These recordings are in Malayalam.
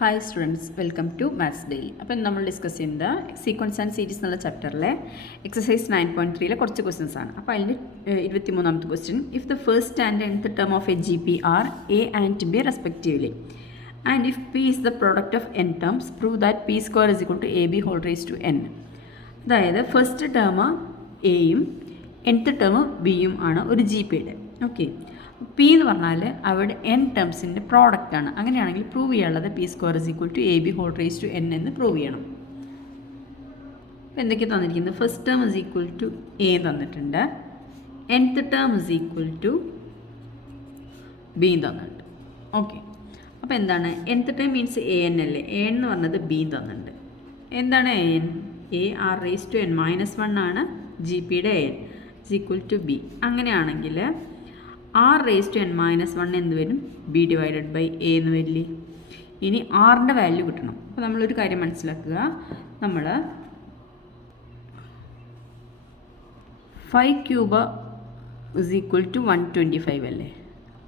Hi students, welcome to Maths Daily. അപ്പോൾ നമ്മൾ ഡിസ്കസ് ചെയ്യുന്നത് സീക്വൻസ് ആൻഡ് സീരീസ് എന്നുള്ള ചാപ്റ്ററിലെ എക്സസൈസ് 9.3 കുറച്ച് ക്വസ്റ്റ്യൻസ് ആണ്. അപ്പോൾ അതിൽ 23ാമത്തെ question, if the first and nth term of a G P are a and b respectively and if P is the product of n terms prove that P square is equal to A B whole raise to n. അതായത് ഫസ്റ്റ് ടേം എയും nth ടേം ബിയും ആണ് ഒരു ജി പിയുടെ. ഓക്കെ, പി എന്ന് പറഞ്ഞാൽ അവിടെ n ടേംസിൻ്റെ പ്രോഡക്റ്റാണ്. അങ്ങനെയാണെങ്കിൽ പ്രൂവ് ചെയ്യാനുള്ളത് P square is equal to A B whole raise to n എന്ന് പ്രൂവ് ചെയ്യണം. അപ്പോൾ എന്തൊക്കെയാണ് തന്നിരിക്കുന്നത്? First term is equal to A തന്നിട്ടുണ്ട്, nth term is equal to B തന്നിട്ടുണ്ട്. ഓക്കെ, അപ്പോൾ എന്താണ് nth term means A N അല്ലേ? എ എന്ന് പറഞ്ഞത് ബി തന്നിട്ടുണ്ട്. എന്താണ് A N? A R raise to n -1 ആണ് ജി പിയുടെ A N is equal to B. അങ്ങനെയാണെങ്കിൽ ആർ റേസ് ടു n -1 എന്ത് വരും? ബി ഡിവൈഡഡ് ബൈ എ എന്ന് വരില്ലേ? ഇനി ആറിൻ്റെ വാല്യൂ കിട്ടണം. അപ്പോൾ നമ്മളൊരു കാര്യം മനസ്സിലാക്കുക, നമ്മൾ 5 ക്യൂബ് ഇസ് ഈക്വൽ ടു 125 അല്ലേ?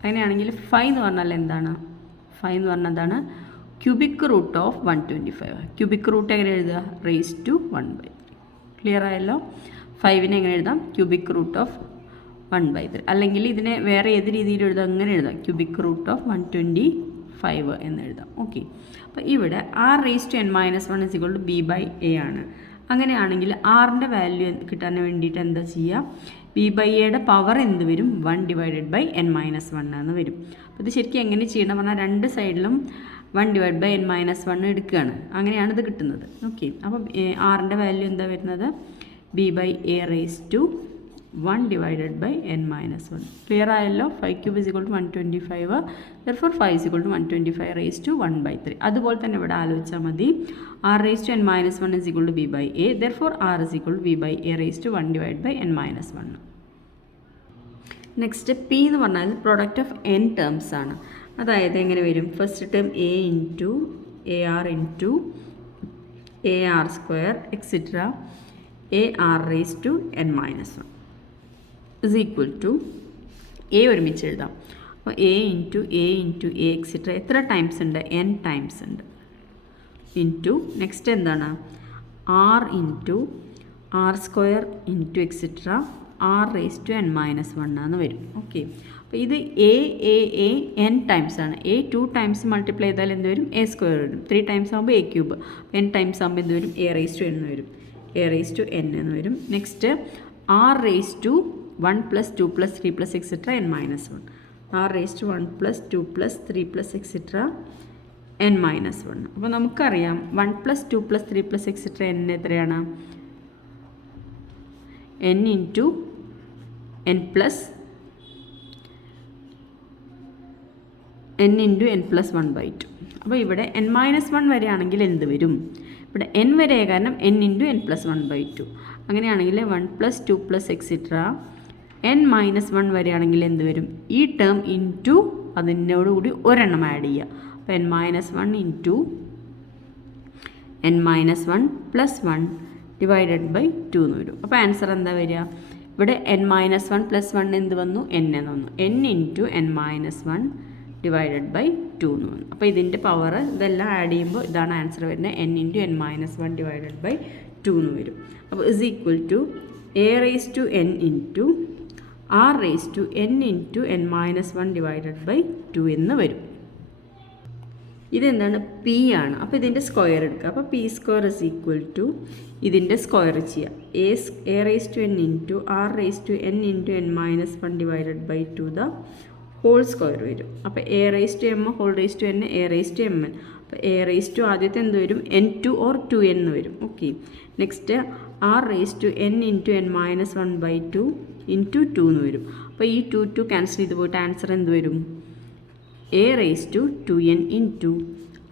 അങ്ങനെയാണെങ്കിൽ 5 എന്ന് പറഞ്ഞാൽ എന്താണ്? 5 എന്ന് പറഞ്ഞാൽ എന്താണ്? Cubic root of 125. Cubic root എങ്ങനെ എഴുതുക? Raise to 1/3. ക്ലിയർ ആയല്ലോ? 5നെ എങ്ങനെ എഴുതാം? Cubic root of 1/3. അല്ലെങ്കിൽ ഇതിനെ വേറെ ഏത് രീതിയിൽ എഴുതാം? അങ്ങനെ എഴുതാം, ക്യൂബിക് റൂട്ട് ഓഫ് 125 എന്ന് എഴുതാം. ഓക്കെ, അപ്പോൾ ഇവിടെ R raise to n -1 is equal to B by A ആണ്. അങ്ങനെയാണെങ്കിൽ ആറിൻ്റെ വാല്യൂ കിട്ടാൻ വേണ്ടിയിട്ട് എന്താ ചെയ്യുക? ബി ബൈ എയുടെ പവർ എന്ത് വരും? 1 ഡിവൈഡഡ് ബൈ n -1 എന്ന് വരും. അപ്പോൾ ഇത് ശരിക്കും എങ്ങനെ ചെയ്യണം പറഞ്ഞാൽ രണ്ട് സൈഡിലും 1 ഡിവൈഡ് ബൈ n -1 എടുക്കുകയാണ്. അങ്ങനെയാണ് ഇത് കിട്ടുന്നത്. ഓക്കെ, അപ്പോൾ ആറിൻ്റെ വാല്യൂ എന്താ വരുന്നത്? B by A raise to 1 divided by n -1. Clear ആയല്ലോ? 5 cube is equal to 125, therefore 5 is equal to 125 raise to 1/3. അതുപോലെ തന്നെ ഇവിടെ ആലോചിച്ചാൽ മതി, r raise to n -1 is equal to B by A, therefore r is equal to B by A raise to 1 divide by n -1. Next P എന്ന് പറഞ്ഞാൽ പ്രോഡക്റ്റ് ഓഫ് n ടേംസ് ആണ്. അതായത് എങ്ങനെ വരും? First term A into A R into A R square etcetera A R raise to n -1 is equal to A ഒരുമിച്ച് എഴുതാം. അപ്പോൾ എ ഇൻറ്റു എ എക്സെട്ര എത്ര ടൈംസ് ഉണ്ട്? n ടൈംസ് ഉണ്ട്. ഇൻറ്റു നെക്സ്റ്റ് എന്താണ്? R into R square into etcetera R raise to n -1 എന്ന് വരും. ഓക്കെ, അപ്പോൾ ഇത് എ n ടൈംസ് ആണ്. എ 2 ടൈംസ് മൾട്ടിപ്ലൈ ചെയ്താൽ എന്ത് വരും? എ സ്ക്വയർ വരും. 3 ടൈംസ് ആകുമ്പോൾ എ ക്യൂബ്, n ടൈംസ് ആകുമ്പോൾ എന്ത് വരും? എ റേസ് ടു n എന്ന് വരും. എ റേസ് ടു n എന്ന് വരും. Next R raise to 1 + 2 + 3 + etcetera n -1. r raise to 1 + 2 + 3 + etcetera n -1. അപ്പോൾ നമുക്കറിയാം 1 + 2 + 3 + എക്സെട്ര n എത്രയാണ്? n into n plus n into n + 1/2. അപ്പോൾ ഇവിടെ n -1 വരെയാണെങ്കിൽ എന്ത് വരും? ഇവിടെ n വരെ കാരണം n ഇൻറ്റു n + 1/2. അങ്ങനെയാണെങ്കിൽ 1 + 2 + എക്സെട്ര n -1 വരെയാണെങ്കിൽ എന്ത് വരും? ഈ ടേം ഇൻറ്റു അതിനോടുകൂടി ഒരെണ്ണം ആഡ് ചെയ്യുക. അപ്പോൾ n -1 into n -1 + 1 divided by 2 എന്ന് വരും. അപ്പോൾ ആൻസർ എന്താ വരിക? ഇവിടെ n -1 + 1 എന്ത് വന്നു? n എന്ന് വന്നു. n into n -1 divided by 2 എന്ന് വന്നു. അപ്പോൾ ഇതിൻ്റെ പവർ ഇതെല്ലാം ആഡ് ചെയ്യുമ്പോൾ ഇതാണ് ആൻസർ വരുന്നത്. n into n -1 divided by 2 എന്ന് വരും. അപ്പോൾ is equal to A raise to n into R raise to n into n -1 divided by 2 എന്ന് വരും. ഇതെന്താണ്? പി ആണ്. അപ്പോൾ ഇതിൻ്റെ സ്ക്വയർ എടുക്കുക. അപ്പോൾ P square is equal to ഇതിൻ്റെ സ്ക്വയർ ചെയ്യുക. A raise to n into R raise to n into n -1 divided by 2 the whole square വരും. അപ്പോൾ A raise to m whole raise to n A raise to mn. അപ്പോൾ എ റേസ് ടു ആദ്യത്തെ എന്ത് വരും? n2 ഓർ 2n എന്ന് വരും. Okay, next R raise to n into n -1/2 into 2 എന്ന് വരും. അപ്പോൾ ഈ 2 ക്യാൻസൽ ചെയ്ത് പോയിട്ട് ആൻസർ എന്ത് വരും? A raise to 2n into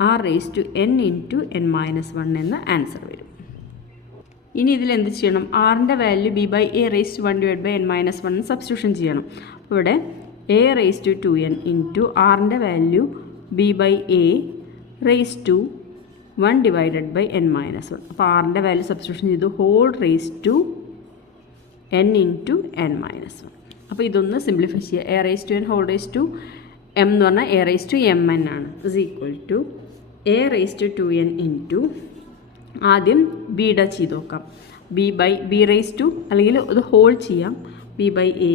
R raise to n into n -1 എന്ന ആൻസർ വരും. ഇനി ഇതിൽ എന്ത് ചെയ്യണം? ആറിൻ്റെ value b by A raise to 1 divide by n -1 substitution ചെയ്യണം. അപ്പോൾ ഇവിടെ a raise to 2n into ആറിൻ്റെ value b by A raise to 1 divided by n -1. അപ്പോൾ ആറിൻ്റെ വാല്യൂ സബ്സ്റ്റിറ്റ്യൂഷൻ ചെയ്തു, whole raise to n into n -1. അപ്പോൾ ഇതൊന്ന് സിംപ്ലിഫൈ ചെയ്യുക. A raise to n whole raise to m എന്ന് പറഞ്ഞാൽ എ റേസ് ടു mn ആണ്. Is equal to A raise to 2n into ആദ്യം ബിയുടെ ചെയ്ത് നോക്കാം. ബി റേസ് ടു അല്ലെങ്കിൽ അത് ഹോൾ ചെയ്യാം. B by A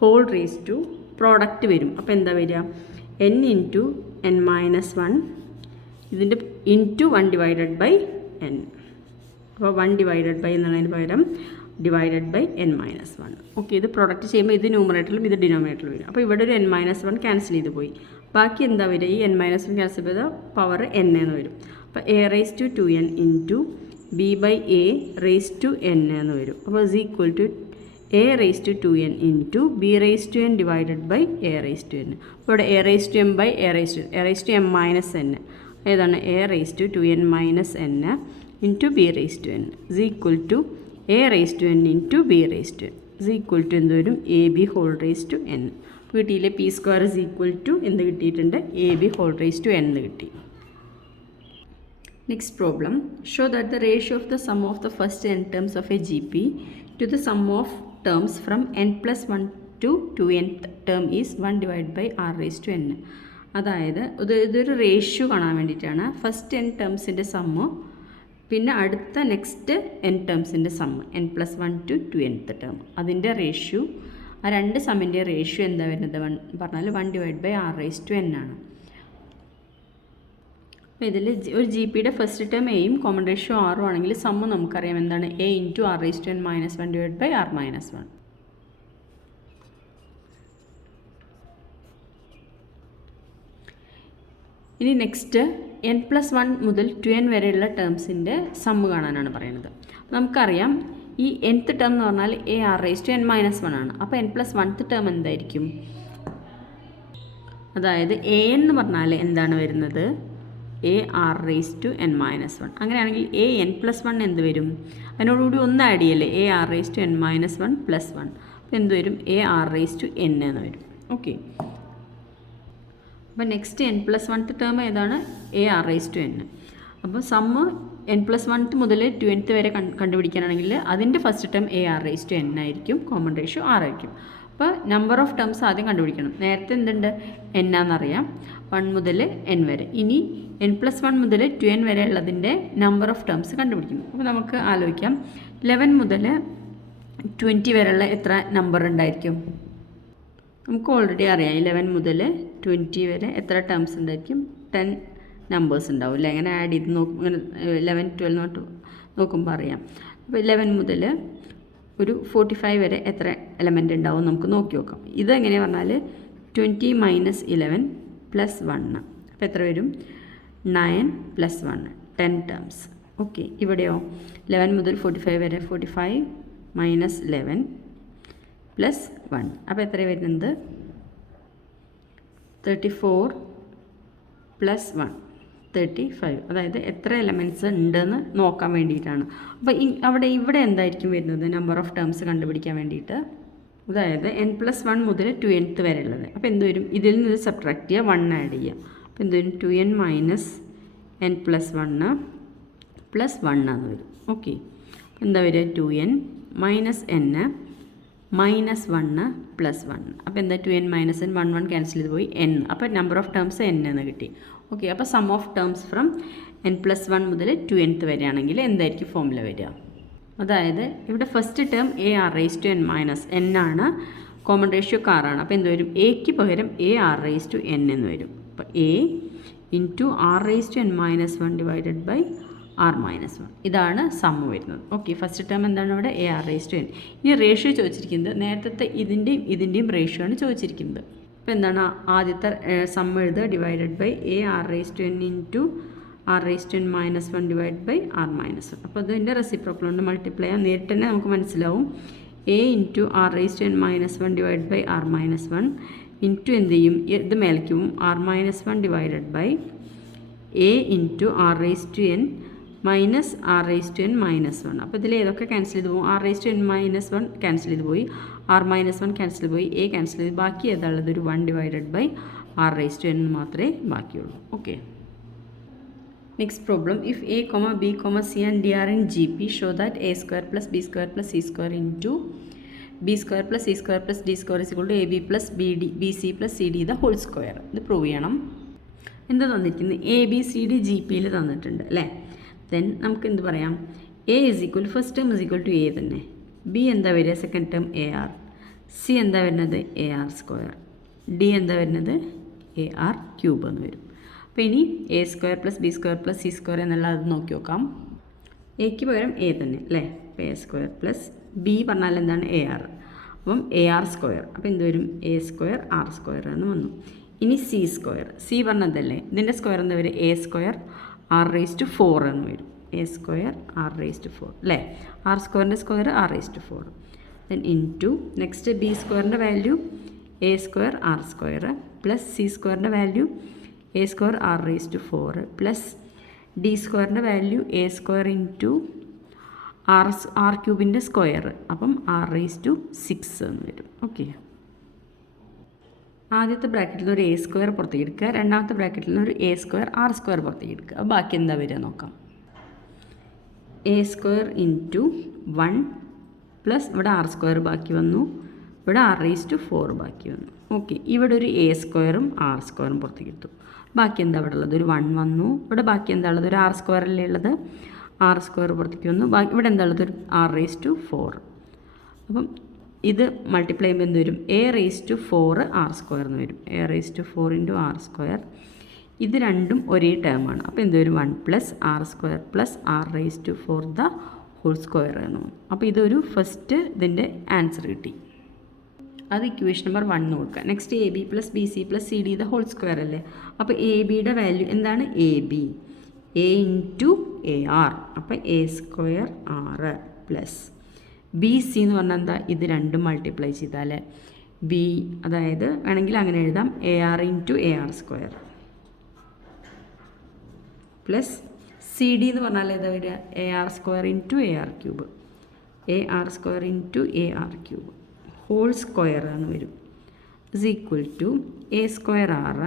whole raise to product വരും. അപ്പോൾ എന്താ വരിക? എൻ ഇൻറ്റു എൻ മൈനസ് 1 ഇതിൻ്റെ ഇൻറ്റു 1 ഡിവൈഡഡ് ബൈ എൻ. അപ്പോൾ 1 ഡിവൈഡഡ് ബൈ എന്നുള്ളതിന് പകരം divided by N minus 1. Okay, ഇത് പ്രൊഡക്റ്റ് ചെയ്യുമ്പോൾ ഇത് ന്യൂമറേറ്ററിലും ഇത് ഡിനോമിനേറ്ററിലും വരും. അപ്പോൾ ഇവിടെ ഒരു എൻ മൈനസ് 1 ക്യാൻസൽ ചെയ്ത് പോയി. ബാക്കി എന്താ വരിക? ഈ എൻ മൈനസ് 1 ക്യാൻസൽ ചെയ്താൽ പവർ എൻ എന്ന് വരും. അപ്പോൾ A raise to 2n into b by A raise to N എന്ന് വരും. അപ്പോൾ is equal to A raise to 2n into b raise to n divided by A raise to n. അപ്പോൾ ഇവിടെ a raise to m by A raise to m minus n ഏതാണ്? A raise to 2n minus n into b raise to n is equal to A raise to N into b raise to n is equal to എന്ത് വരും? A B whole raise to n. കിട്ടിയില്ലേ? P square is equal to എന്ത് കിട്ടിയിട്ടുണ്ട്? A B whole raise to N എന്ന് കിട്ടി. Next problem, show that the ratio of the sum of the first n terms of a GP to the sum of terms from n plus 1 to 2nth term is 1 divided by r raised to n. അതായത് ഇതൊരു റേഷ്യോ കാണാൻ വേണ്ടിയിട്ടാണ്. ഫസ്റ്റ് n ടേംസിൻ്റെ സമ്മ് പിന്നെ അടുത്ത നെക്സ്റ്റ് n ടേംസിൻ്റെ sum n plus 1 to 2nth term അതിൻ്റെ റേഷ്യോ, ആ രണ്ട് സമ്മിൻ്റെ റേഷ്യോ എന്താ വരുന്നത് പറഞ്ഞാൽ 1 divided by r raised to n ആണ്. അപ്പോൾ ഇതിൽ ഒരു ജി പിയുടെ ഫസ്റ്റ് ടേം എയും കോമൺ റേഷ്യോ ആറും ആണെങ്കിൽ സമ്മ് നമുക്കറിയാം എന്താണ്? A into R raise to N minus 1 divide by R minus 1. ഇനി നെക്സ്റ്റ് എൻ പ്ലസ് 1 മുതൽ 2n വരെയുള്ള ടേംസിൻ്റെ സമ്മ് കാണാനാണ് പറയുന്നത്. നമുക്കറിയാം ഈ nth ടേം എന്ന് പറഞ്ഞാൽ A R raise to N minus 1 ആണ്. അപ്പോൾ എൻ പ്ലസ് 1th ടേം എന്തായിരിക്കും? അതായത് എ എൻ എന്ന് പറഞ്ഞാൽ എന്താണ് വരുന്നത്? A R raise to N minus 1. അങ്ങനെയാണെങ്കിൽ എ എൻ പ്ലസ് 1 എന്ത് വരും? അതിനോടുകൂടി ഒന്ന് ആഡ് ചെയ്യല്ലേ? A R raise to N minus 1 plus 1. അപ്പോൾ എന്ത് വരും? A R raise to N എന്ന് വരും. ഓക്കെ, അപ്പോൾ next n plus 1th term ഏതാണ്? A R raise to n. അപ്പോൾ സമ്മ് എൻ പ്ലസ് 1th മുതൽ 2nth വരെ കണ്ടുപിടിക്കാനാണെങ്കിൽ അതിൻ്റെ first term A R raise to n ആയിരിക്കും, കോമൺ റേഷ്യോ 6 ആയിരിക്കും. അപ്പോൾ നമ്പർ ഓഫ് ടേംസ് ആദ്യം കണ്ടുപിടിക്കണം. നേരത്തെ എന്തുണ്ട്? എൻ ആണെന്നറിയാം, 1 മുതൽ എൻ വരെ. ഇനി എൻ പ്ലസ് 1 മുതൽ 2n വരെ ഉള്ളതിൻ്റെ നമ്പർ ഓഫ് ടേംസ് കണ്ടുപിടിക്കുന്നു. അപ്പോൾ നമുക്ക് ആലോചിക്കാം, 11 മുതൽ 20 വരെയുള്ള എത്ര നമ്പർ ഉണ്ടായിരിക്കും? നമുക്ക് ഓൾറെഡി അറിയാം 11 മുതൽ 20 വരെ എത്ര ടേംസ് ഉണ്ടായിരിക്കും? 10 നമ്പേഴ്സ് ഉണ്ടാവും അല്ലേ? അങ്ങനെ ആഡ് ചെയ്ത് നോക്കും, 11 12 നോക്കുമ്പോൾ അറിയാം. അപ്പോൾ 11 മുതൽ ഒരു 45 വരെ എത്ര എലമെൻ്റ് ഉണ്ടാവും നമുക്ക് നോക്കി നോക്കാം. ഇതെങ്ങനെയാണ് പറഞ്ഞാൽ 20 മൈനസ് 11 പ്ലസ് 1. അപ്പോൾ എത്ര വരും? 9 പ്ലസ് 1 10 ടേംസ്. ഓക്കെ, ഇവിടെയോ 11 മുതൽ 45 വരെ 45 മൈനസ് 11 പ്ലസ് 1. അപ്പോൾ എത്ര വരുന്നത്? 34 പ്ലസ് 1 35. അതായത് എത്ര എലമെൻറ്റ്സ് ഉണ്ടെന്ന് നോക്കാൻ വേണ്ടിയിട്ടാണ്. അപ്പോൾ ഇവിടെ എന്തായിരിക്കും വരുന്നത്? നമ്പർ ഓഫ് ടേംസ് കണ്ടുപിടിക്കാൻ വേണ്ടിയിട്ട്. അതായത് n പ്ലസ് 1 മുതൽ 2nth വരെ ഉള്ളത്. അപ്പോൾ എന്ത് വരും? ഇതിൽ നിന്ന് സബ്ട്രാക്ട് ചെയ്യുക, 1 ആഡ് ചെയ്യുക. അപ്പോൾ എന്ത് വരും? 2n minus n plus 1 plus 1 എന്ന് വരും. ഓക്കെ, എന്താ വരിക? 2n minus n minus 1 plus 1. അപ്പോൾ എന്താ? 2n മൈനസ് n 1 ക്യാൻസൽ ചെയ്ത് പോയി n. അപ്പോൾ നമ്പർ ഓഫ് ടേംസ് n എന്ന് കിട്ടി. ഓക്കെ, അപ്പോൾ sum of terms from n plus 1 മുതൽ 2nth വരെയാണെങ്കിൽ എന്തായിരിക്കും ഫോർമുല വരിക? അതായത് ഇവിടെ first term A R raise to N minus N ആണ്, കോമൺ റേഷ്യോ ആറാണ്. അപ്പോൾ എന്ത് വരും? എക്ക് പകരം A R raise to N എന്ന് വരും. അപ്പോൾ A into R raise to N minus 1 divided by R minus 1. ഇതാണ് സമ്മ് വരുന്നത്. ഓക്കെ, ഫസ്റ്റ് ടേം എന്താണ് ഇവിടെ? A R raise to N. ഇനി റേഷ്യോ ചോദിച്ചിരിക്കുന്നത് നേരത്തെ ഇതിൻ്റെയും റേഷ്യോ ആണ് ചോദിച്ചിരിക്കുന്നത്. അപ്പോൾ എന്താണ്? ആദ്യത്തെ സമ്മ് എഴുതുക, divided by A R raise to N into R raise to N minus 1 divide by R minus 1. അപ്പോൾ ഇതിൻ്റെ റെസിപ്രോക്കൽ കൊണ്ട് മൾട്ടിപ്ലൈ ചെയ്യാം. നേരിട്ട് തന്നെ നമുക്ക് മനസ്സിലാവും. A into R raise to N minus 1 divide by R minus 1 into എന്ത് ചെയ്യും? ഇത് മേൽക്കും r minus 1 divided by a into R raise to N minus r raise to N minus 1. അപ്പോൾ ഇതിൽ ഏതൊക്കെ ക്യാൻസൽ ചെയ്ത് പോകും? R raise to N minus 1 cancel ചെയ്ത് പോയി, ആർ മൈനസ് 1 ക്യാൻസൽ ചെയ്ത് പോയി, എ ക്യാൻസൽ ചെയ്ത് ബാക്കി ഏതാണുള്ളത്? ഒരു 1 divided by R raise to N മാത്രമേ ബാക്കിയുള്ളൂ. Okay, next problem. If A comma B comma C and D are in G P, show that A square plus B square plus C square into B square plus C square plus D square is equal to A B plus B C plus C D the whole square. ഇത് പ്രൂവ് ചെയ്യണം. എന്താ തന്നിരിക്കുന്നത്? A B C D G പിയിൽ തന്നിട്ടുണ്ട് അല്ലേ. ദെൻ നമുക്ക് എന്ത് പറയാം? A is equal first term is equal to A തന്നെ. ബി എന്താ വരിക? Second term A R. C എന്താ വരുന്നത്? A R square. ഡി എന്താ വരുന്നത്? എ ആർ ക്യൂബ് എന്ന് വരും. അപ്പോൾ ഇനി A square plus B square plus C square എന്നുള്ള അത് നോക്കി നോക്കാം. എക്ക് പകരം എ തന്നെ അല്ലേ. അപ്പോൾ എ സ്ക്വയർ പ്ലസ് ബി പറഞ്ഞാൽ എന്താണ്? A R. അപ്പം എ ആർ സ്ക്വയർ. അപ്പോൾ എന്ത് വരും? എ സ്ക്വയർ ആർ സ്ക്വയർ എന്ന് വന്നു. ഇനി സി സ്ക്വയർ. സി പറഞ്ഞതല്ലേ, ഇതിൻ്റെ സ്ക്വയർ എന്താ വരും? A square R raise to 4 എന്ന് വരും. A square R raise to 4 അല്ലേ. ആർ സ്ക്വയറിൻ്റെ square R raise to 4. Then into next b സ്ക്വയറിൻ്റെ value a square r square plus c സ്ക്വയറിൻ്റെ value a square R raise to 4 plus d സ്ക്വയറിൻ്റെ value a square into r ക്യൂബിൻ്റെ സ്ക്വയർ. അപ്പം ആർ റേസ് ടു 6 എന്ന് വരും. ഓക്കെ, ആദ്യത്തെ ബ്രാക്കറ്റിൽ നിന്ന് ഒരു എ സ്ക്വയർ പുറത്തേക്ക് എടുക്കുക, രണ്ടാമത്തെ ബ്രാക്കറ്റിൽ നിന്ന് ഒരു എ സ്ക്വയർ ആർ സ്ക്വയർ പുറത്തേക്ക് എടുക്കുക. അപ്പോൾ ബാക്കി എന്താ വരിക നോക്കാം. എ സ്ക്വയർ ഇൻറ്റു 1 പ്ലസ് ഇവിടെ ആർ സ്ക്വയർ ബാക്കി വന്നു, ഇവിടെ ആർ റേസ് ടു 4 ബാക്കി വന്നു. ഓക്കെ, ഇവിടെ ഒരു എ സ്ക്വയറും ആർ സ്ക്വയറും പുറത്തേക്ക് എടുത്തു. ബാക്കി എന്താ ഇവിടെ ഉള്ളത്? ഒരു 1 വന്നു. ഇവിടെ ബാക്കി എന്താ ഉള്ളത്? ഒരു ആർ സ്ക്വയർ അല്ലേ ഉള്ളത്. ആർ സ്ക്വയർ പുറത്തേക്ക് വന്നു. ബാക്കി ഇവിടെ എന്താ ഉള്ളത്? ഒരു ആർ റേസ് ടു 4. അപ്പം ഇത് മൾട്ടിപ്ലൈ ചെയ്യുമ്പോൾ എന്ത് വരും? A raise to 4 R square എന്ന് വരും. A raise to 4 into R square. ഇത് രണ്ടും ഒരേ ടേമാണ്. അപ്പോൾ എന്ത് വരും? 1 plus R square plus R raise to 4 the whole square എന്ന് വന്നു. അപ്പോൾ ഇതൊരു ഫസ്റ്റ് ഇതിൻ്റെ ആൻസർ കിട്ടി. അത് ഇക്വേഷൻ നമ്പർ 1 കൊടുക്കുക. Next a B plus B C plus C D the whole square അല്ലേ. അപ്പോൾ എ ബിയുടെ വാല്യൂ എന്താണ്? A b a into A r. അപ്പോൾ a square R plus B c എന്ന് പറഞ്ഞാൽ എന്താ? ഇത് രണ്ടും മൾട്ടിപ്ലൈ ചെയ്താൽ ബി, അതായത് വേണമെങ്കിൽ അങ്ങനെ എഴുതാം, A R into A R square plus C D എന്ന് പറഞ്ഞാൽ ഏതാ വരിക? A R square into A R cube. A R square into A R cube whole square എന്ന് വരും. Is equal to A square R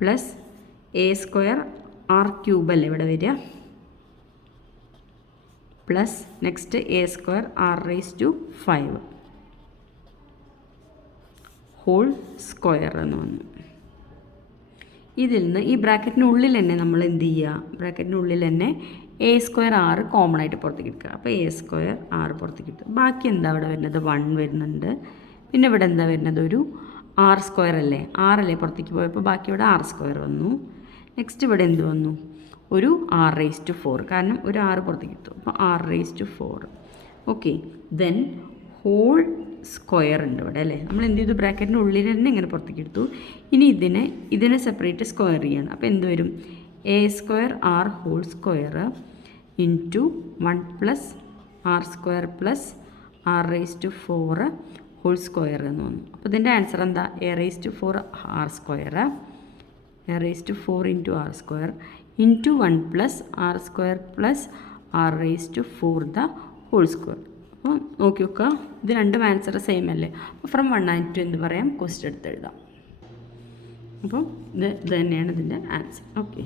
plus A square R cube അല്ലേ ഇവിടെ വരിക, plus next A square R raise to 5 whole square എന്ന് വന്നു. ഇതിൽ നിന്ന് ഈ ബ്രാക്കറ്റിനുള്ളിൽ തന്നെ നമ്മൾ എന്ത് ചെയ്യുക? ബ്രാക്കറ്റിനുള്ളിൽ തന്നെ എ സ്ക്വയർ ആറ് കോമൺ ആയിട്ട് പുറത്തേക്ക് എടുക്കുക. അപ്പോൾ എ സ്ക്വയർ ആറ് പുറത്തേക്ക് എടുക്കുക. ബാക്കി എന്താ ഇവിടെ വരുന്നത്? 1 വരുന്നുണ്ട്. പിന്നെ ഇവിടെ എന്താ വരുന്നത്? ഒരു ആർ സ്ക്വയർ അല്ലേ, ആറല്ലേ പുറത്തേക്ക് പോയപ്പോൾ ബാക്കി ഇവിടെ ആർ സ്ക്വയർ വന്നു. നെക്സ്റ്റ് ഇവിടെ എന്ത് വന്നു? ഒരു ആർ റേസ് ടു 4, കാരണം ഒരു 6 പുറത്തേക്ക് എടുത്തു. അപ്പോൾ R raise to 4. Okay, then whole square ഉണ്ട് ഇവിടെ അല്ലേ. നമ്മൾ എന്ത് ചെയ്തു? ബ്രാക്കറ്റിൻ്റെ ഉള്ളിൽ തന്നെ ഇങ്ങനെ പുറത്തേക്ക് എടുത്തു. ഇനി ഇതിനെ സെപ്പറേറ്റ് സ്ക്വയർ ചെയ്യണം. അപ്പോൾ എന്ത് വരും? A square R whole square into 1 plus R square plus R raise to 4 whole square എന്ന് വന്നു. അപ്പോൾ ഇതിൻ്റെ ആൻസർ എന്താ? A raise to 4 R square, A raise to 4 into R square into 1 plus R square plus R raise to 4 the whole square. അപ്പോൾ നോക്കി നോക്കുക, ഇത് രണ്ടും ആൻസർ സെയിം അല്ലേ. അപ്പോൾ ഫ്രം 1 and 2 എന്ത് പറയാം? ക്വസ്റ്റ്യൻ എടുത്ത് എഴുതാം. അപ്പോൾ ഇത് തന്നെയാണ് ഇതിൻ്റെ ആൻസർ. ഓക്കെ.